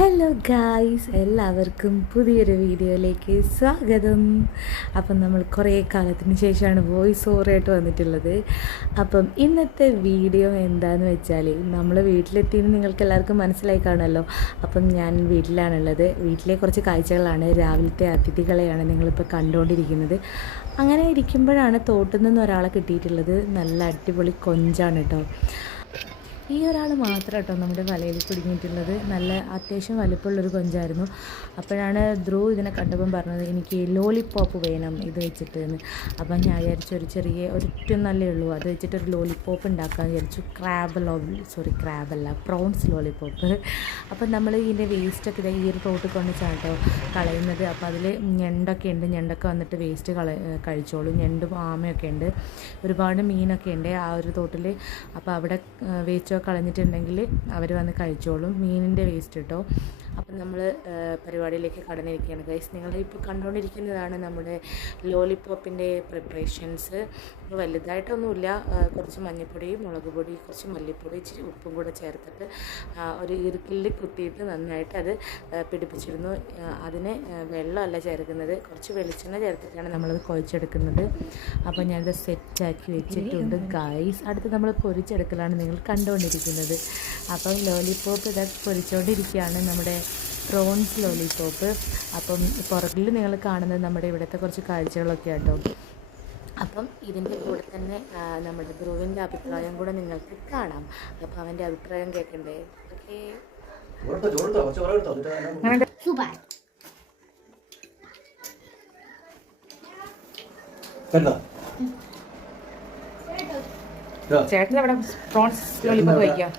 Hello guys, എല്ലാവർക്കും പുതിയൊരു വീഡിയോയിലേക്ക് സ്വാഗതം. അപ്പം നമ്മൾ കുറേ കാലത്തിന് ശേഷമാണ് വോയിസ് ഓവറായിട്ട് വന്നിട്ടുള്ളത്. അപ്പം ഇന്നത്തെ വീഡിയോ എന്താണെന്ന് വെച്ചാൽ, നമ്മൾ വീട്ടിലെത്തിയെന്ന് നിങ്ങൾക്ക് എല്ലാവർക്കും മനസ്സിലായി കാണുമല്ലോ. അപ്പം ഞാൻ വീട്ടിലാണുള്ളത്. വീട്ടിലെ കുറച്ച് കാഴ്ചകളാണ്, രാവിലത്തെ അതിഥികളെയാണ് നിങ്ങളിപ്പോൾ കണ്ടുകൊണ്ടിരിക്കുന്നത്. അങ്ങനെ ഇരിക്കുമ്പോഴാണ് തോട്ടിൽ നിന്ന് ഒരാളെ കിട്ടിയിട്ടുള്ളത്. നല്ല അടിപൊളി കൊഞ്ചാണ് കേട്ടോ. ഈ ഒരാൾ മാത്രം കേട്ടോ നമ്മുടെ വലയിൽ കുടുങ്ങിയിട്ടുള്ളത്. നല്ല അത്യാവശ്യം വലിപ്പമുള്ളൊരു കൊഞ്ചായിരുന്നു. അപ്പോഴാണ് ധ്രുവ് ഇതിനെ കണ്ടപ്പം പറഞ്ഞത്, എനിക്ക് ലോലിപ്പോപ്പ് വേണം ഇത് വെച്ചിട്ട് എന്ന്. അപ്പം ഞാൻ വിചാരിച്ചു ഒരു ചെറിയ ഒരൊറ്റൊന്നല്ലേ ഉള്ളൂ, അത് വെച്ചിട്ടൊരു ലോലിപ്പോപ്പ് ഉണ്ടാക്കാമെന്ന് വിചാരിച്ചു. ക്രാബല്ല, പ്രോൺസ് ലോലിപ്പോപ്പ്. അപ്പം നമ്മൾ ഇതിൻ്റെ വേസ്റ്റൊക്കെ ഇതാ ഈ ഒരു തോട്ടിൽ കൊണ്ടുവച്ചാട്ടോ കളയുന്നത്. അപ്പോൾ അതിൽ ഞണ്ടൊക്കെ ഉണ്ട്. ഞണ്ടൊക്കെ വന്നിട്ട് വേസ്റ്റ് കഴിച്ചോളും. ഞണ്ടും ആമയൊക്കെ ഉണ്ട്, ഒരുപാട് മീനൊക്കെ ഉണ്ട് ആ ഒരു തോട്ടിൽ. അപ്പോൾ അവിടെ വേസ്റ്റൊക്കെ കളഞ്ഞിട്ടുണ്ടെങ്കിൽ അവർ വന്ന് കഴിച്ചോളും, മീനിൻ്റെ വേസ്റ്റ് കേട്ടോ. അപ്പം നമ്മൾ പരിപാടിയിലേക്ക് കടന്നിരിക്കുകയാണ് ഗൈസ്. നിങ്ങളിപ്പോൾ കണ്ടുകൊണ്ടിരിക്കുന്നതാണ് നമ്മുടെ ലോലിപ്പോപ്പിൻ്റെ പ്രിപ്പറേഷൻസ്. വലുതായിട്ടൊന്നുമില്ല, കുറച്ച് മഞ്ഞൾപ്പൊടി, മുളക് പൊടി, കുറച്ച് മല്ലിപ്പൊടി, ഇച്ചിരി ഉപ്പും കൂടെ ചേർത്തിട്ട് ഒരു ഇറുക്കിൽ കുത്തിയിട്ട് നന്നായിട്ട് അത് പിടിപ്പിച്ചിരുന്നു. അതിന് വെള്ളമല്ല ചേർക്കുന്നത്, കുറച്ച് വെളിച്ചെണ്ണ ചേർത്തിട്ടാണ് നമ്മളത് കുഴച്ചെടുക്കുന്നത്. അപ്പോൾ ഞാനത് സെറ്റാക്കി വെച്ചിട്ടുണ്ട് ഗൈസ്. അടുത്ത് നമ്മൾ പൊരിച്ചെടുക്കലാണ് നിങ്ങൾ കണ്ടുകൊണ്ടിരിക്കുന്നത്. അപ്പം ലോലിപ്പോപ്പ് ഇതൊക്കെ പൊരിച്ചുകൊണ്ടിരിക്കുകയാണ്, നമ്മുടെ പ്രോൺസ് ലോലിപ്പോപ്പ്. അപ്പം പുറകിൽ നിങ്ങൾ കാണുന്നത് നമ്മുടെ ഇവിടുത്തെ കുറച്ച് കാഴ്ചകളൊക്കെ കേട്ടോ. അപ്പം ഇതിൻ്റെ കൂടെ തന്നെ നമ്മുടെ ധ്രുവിൻ്റെ അഭിപ്രായം കൂടെ നിങ്ങൾക്ക് കാണാം. അപ്പം അവൻ്റെ അഭിപ്രായം കേൾക്കണ്ടേ? ചേട്ടൻ അവിടെ പ്രോൺസ് ലോലിപ്പോപ്പ് കഴിക്കാം.